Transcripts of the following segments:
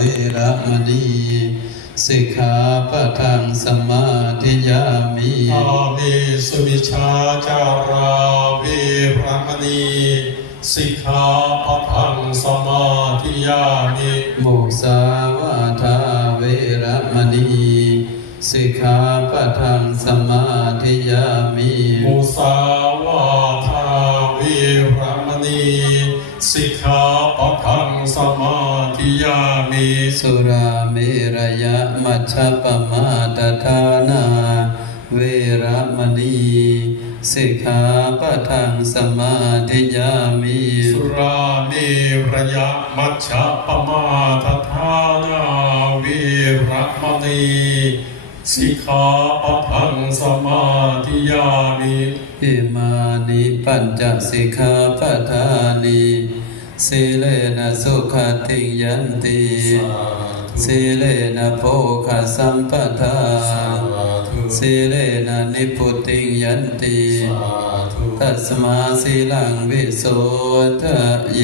เวระมณีสิกขาปะทังสมาธิยามิอามิสุวิชาจาราเวรมณีสิกขาปะทังสมาธิยามิมุสาวาทาเวระมณีสิกขาปะทังสมาธิยามิมุ ชฌปปมาตทานาเวระมณีสิกขาปะทังสมาธิยามิสุราเมรยะมัชฌะปมาทฐานา เวรมณีสิกขาปะทังสมาธิยามิอิมานิปัญจสิกขาปทานิ สีเลนะสุขติยันติสีเลนะโภคสัมปทาสีเลนะนิพุติยันติตัสมาสีลังวิโสทะเย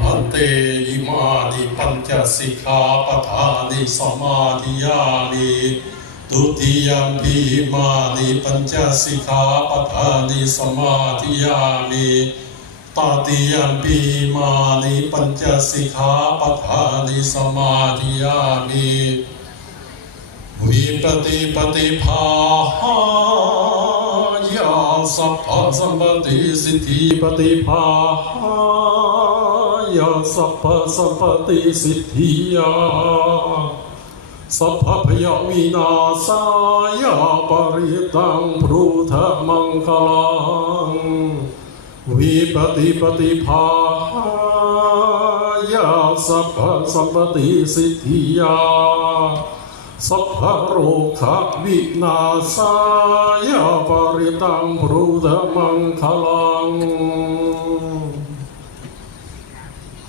พันเตยิมานิปัญจสิกขาปทานิสมาธิยามิตุติยมปีมานิปัญจสิกขาปทานิสมาธิยามิ ตติยมปีมานิปัญจสิกขาปทานิสมาธิยามิวิปติปฏิภาหายาสัพพสัมปติสิทธิปฏิภาหายาสัพพสัมปติสิทธิยาสัพพะพยาวินาสายาปริตังพรุทะมังคลัง วิปติปฏิภาหายาสัพพสัมปติสิทธิยาสัพพโรคะวินาสายาปริตังพรุธมังคลัง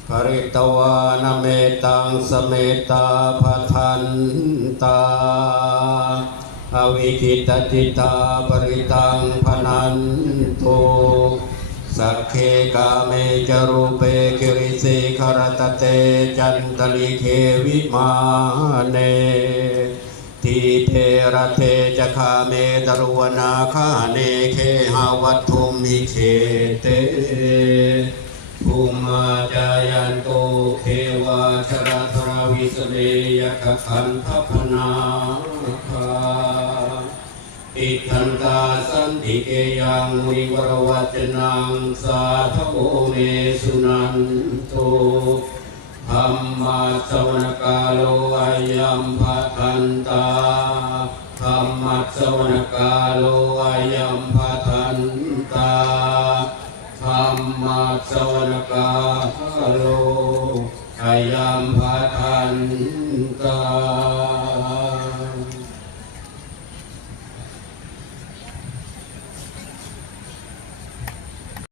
ภริตวานเมตังสเมตาภทันตาอวิคิตติตาปริตังพนันโต สักเคกาเมจรูเปกิริสิขรตเตจันตลิเควิมาเนทีเพระเทจคาเมตรวนาคาเนเคหาวัตุมิเคเตภูมาจายันโตเทวาชรธรวิสเนยกขันธพนาคาอิทันตา ติเกยังวิวรวัจนังสาธโอเมสุนันโตธรรมาสวนกาโลอายัมภะทันตาธรรมัสวนกาโลอายัมภะทันตาธรรมาสวนกาโลอายัมภะทันตา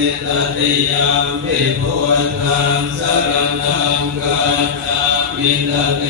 ามิตติยามปิพุทธังสรณังกัจฉามิตติ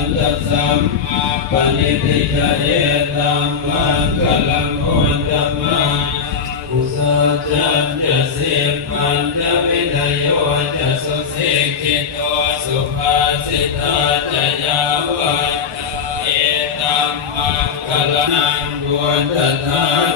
นจะสัมมาปณิทิจะเอตัมมังคลังโอตัมมังอุสาจันจะสิปัญจะวิทยโยจะสุสิกิโตสุภาสิตาจะยาวาเอตัมมังคลังบุญตถาล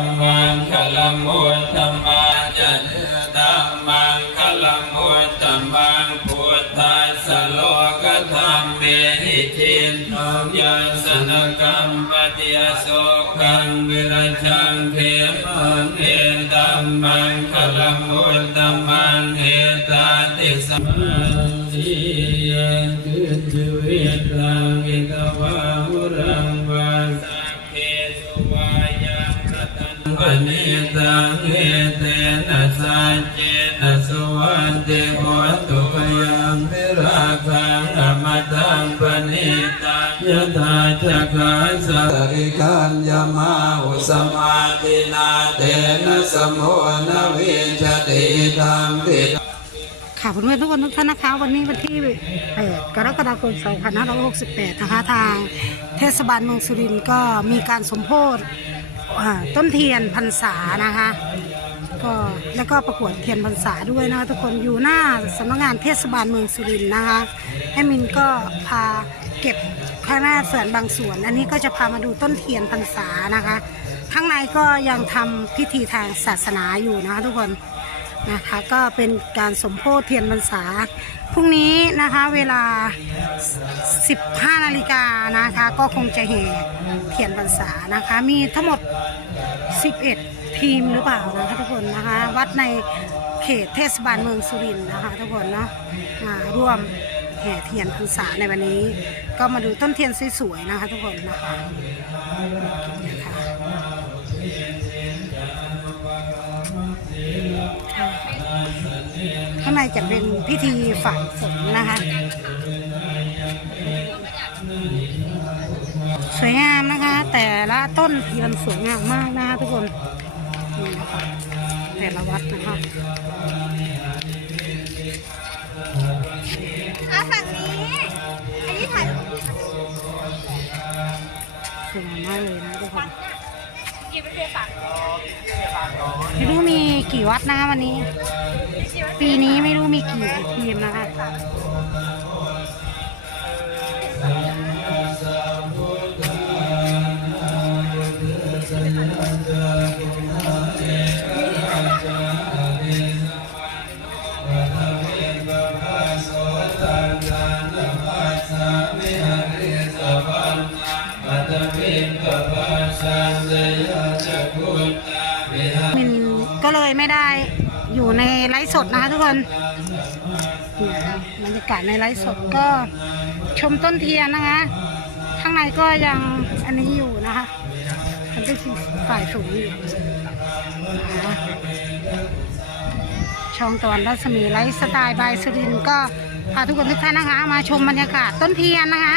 มมังคลังโมธรรมาจะเนตัมมังคลังโมธรรมังพุทธัสสโลกธรรมเมหิทินทองยัสสนกรรมปฏิยโสกังวิรัชังเขมังเอตัมมังคลังโมธรรมังเอตาติสัมมาทิยังคืนชีวิตลังอิตวาหุรัง ปณิตังเอเตนะสัจเจนะสวันติโหตุกยังวิราคังอมตังปณิตังยะถาจักขาสัริกัญญมาอุสมาตินาเตนะสมโหนวิชติธรรมปิค่ะเพื่อนๆทุกคนทุกท่านนะคะ วันนี้วันที่8กรกฎาคม 2568 นะคะทางเทศบาลเมืองสุรินทร์ก็มีการสมโพธิ ต้นเทียนพรรษานะคะก็แล้วก็ประกวดเทียนพรรษาด้วยนะคะทุกคนอยู่หน้าสำนักงานเทศบาลเมืองสุรินทร์นะคะแอดมินก็พาเก็บข้างหน้าส่วนบางส่วน อันนี้ก็จะพามาดูต้นเทียนพรรษานะคะ ข้างในก็ยังทำพิธีทางศาสนาอยู่นะคะทุกคน นะคะก็เป็นการสมโพธิเทียนพรรษาพรุ่งนี้นะคะเวลา 15 นาฬิกานะคะก็คงจะแห่เทียนพรรษานะคะ มีทั้งหมด 11 ทีมหรือเปล่านะคะทุกคนนะคะ วัดในเขตเทศบาลเมืองสุรินทร์นะคะทุกคนเนาะมาร่วมแห่เทียนพรรษาในวันนี้ ก็มาดูต้นเทียนสวยๆนะคะทุกคนนะคะนะคะ ข้างในจะเป็นพิธีฝังฝนนะคะ สวยงามนะคะ แต่ละต้นเทียนสวยงามมากนะคะทุกคนนี่นะคะแต่ละวัดนะคะอะฝั่งนี้ อันนี้ถ่ายรูปพี่สวยงามมากเลยนะทุกคน ไม่รู้มีกี่วัดนะคะวันนี้ ปีนี้ไม่รู้มีกี่ทีมนะคะมิน ไม่ได้อยู่ในไลฟ์สดนะคะทุกคนบรรยากาศในไลฟ์สดก็ชมต้นเทียนนะคะ ข้างในก็ยังอันนี้อยู่นะคะมันเป็นฝ่ายสูงอยู่นะคะช่องตะวันรัศมีไลฟ์สไตล์บายสุรินก็พาทุกคนทุกท่านนะคะ มาชมบรรยากาศต้นเทียนนะคะ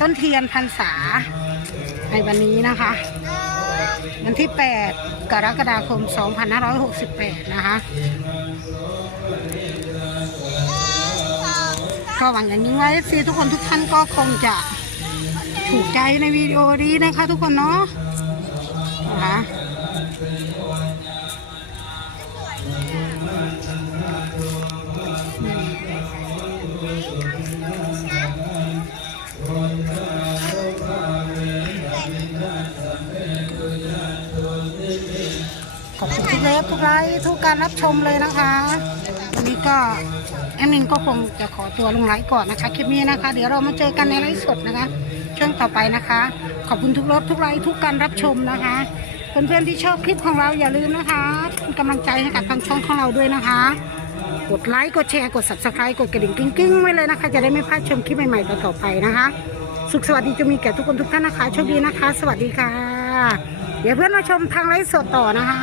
ต้นเทียนพรรษาในวันนี้นะคะ วันที่ 8 กรกฎาคม 2568 นะคะก็หวังอย่างยิ่งว่าเอฟซีทุกคนทุกท่านก็คงจะถูกใจในวิดีโอนี้นะคะทุกคนเนาะนะคะ ทุกเล็บทุกไลค์ทุกการรับชมเลยนะคะวันนี้ก็แอดมินก็คงจะขอตัวลงไลค์ก่อนนะคะ คลิปนี้นะคะ เดี๋ยวเรามาเจอกันในไลฟ์สดนะคะ ช่วงต่อไปนะคะ ขอบคุณทุกรถทุกไลค์ทุกการรับชมนะคะเพื่อนๆที่ชอบคลิปของเราอย่าลืมนะคะเป็นกำลังใจให้กับทางช่องของเราด้วยนะคะ กดไลค์กดแชร์กด subscribe กดกระดิ่งกิ้งๆไว้เลยนะคะ จะได้ไม่พลาดชมคลิปใหม่ๆต่อๆไปนะคะ สุขสวัสดีจะมีแก่ทุกคนทุกท่านนะคะโชคดีนะคะ สวัสดีค่ะ เดี๋ยวเพื่อนมาชมทางไลฟ์สดต่อนะคะ